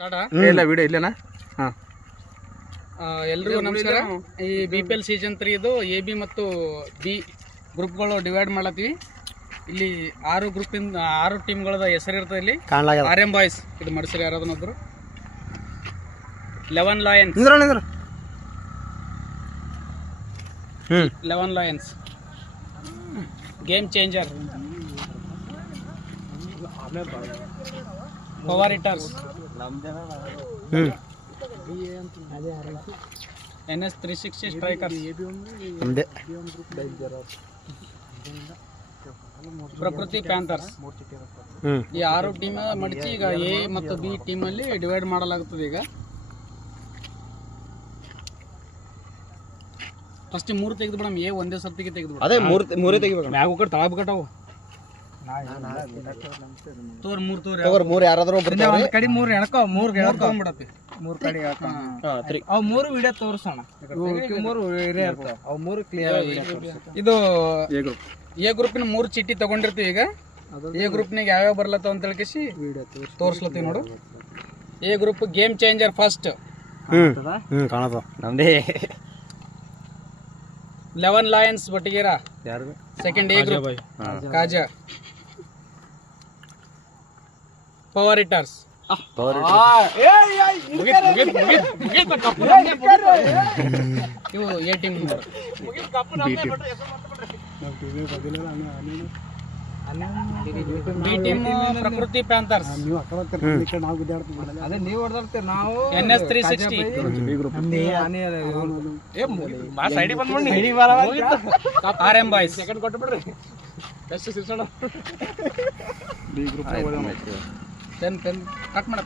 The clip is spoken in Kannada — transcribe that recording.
ಇಲ್ಲ ವಿಡಿಯೋ ಇಲ್ಲೇನಾ? ಹಾಂ, ಎಲ್ರಿಗೂ ನಮಸ್ಕಾರ. ಈ BPL ಸೀಸನ್ 3 ಇದು AB ಮತ್ತು B ಗ್ರೂಪ್ಗಳು ಡಿವೈಡ್ ಮಾಡತ್ತೀವಿ. ಇಲ್ಲಿ 6 ಟೀಮ್ಗಳದ ಹೆಸರಿರ್ತದೆ. ಇಲ್ಲಿ RM ಬಾಯ್ಸ್ ಇದು ಮಡಿಸ್ರಿ ಯಾರಾದನೊಬ್ರು. 11 Lions game changer, power hitters, NS 360 strikers, ಪ್ರಕೃತಿ ಪ್ಯಾಂಥರ್ಸ್. ಈ 6 ಟೀಮ್ ಮಡಿಚಿ ಈಗ A ಮತ್ತು B ಟೀಮ್ ಅಲ್ಲಿ ಡಿವೈಡ್ ಮಾಡಲಾಗುತ್ತದೆ. ಈಗ ಫಸ್ಟ್ 3 ತೆಗೆದು ಬಿಡಮ್. A ಒಂದೇ ಸರ್ತಿಗೆ ತೆಗೆದು ಬಿಡ. ಅದೇ ಮೂರೇ ತೆಗಿಬೇಕು. ಮ್ಯಾಗ ಹೋಗ್ಕಟ್ ತಳಗ ಬಿಕಟಾವು ತೋರ್ 3 ತಗೋರ್ 3 ಯಾರಾದರೂ ಒಬ್ಬರು ಒಂದು ಕಡೆ 3 ಎಣಕೋ 3 ಎಣಕೊಂಡ್ಬಿಡತ್ತಿ. 3 ಕಡೆ ಎಣಕೋ ಅವು 3 ವಿಡಿಯೋ ತೋರಿಸೋಣ. 3 ಇರೇ ಇರ್ತಾವ. ಅವು 3 ಕ್ಲಿಯರ್ ವಿಡಿಯೋ ತೋರಿಸೋಣ. ಇದು A ಗ್ರೂಪಿನ 3 ಚೀಟಿ ತಗೊಂಡಿರ್ತೀವಿ. ಈಗ A ಗ್ರೂಪ್ನಾಗ ಯಾವ್ಯಾವ ಬರ್ಲತ್ತವ ಅಂತ ಹೇಳ್ಕೇಸಿ ವಿಡಿಯೋ ತೋರಿಸ್ಲತ್ತೀವಿ ನೋಡು. A group game changer first ಕಾಣತ್ತ ನಮ್ದೇ. 11 ಲಯನ್ಸ್ ಬಟ್ಟಿಗೇರ ಸೆಕೆಂಡ್ A ಗ್ರೂಪ್ ಕಾಜಾ. ಪವರ್ ಹಿಟ್ಟರ್ಸ್ ಇವು A team. B team Prakruthi panthers, NS 360, RM boys. Pen cut ಮಾಡ.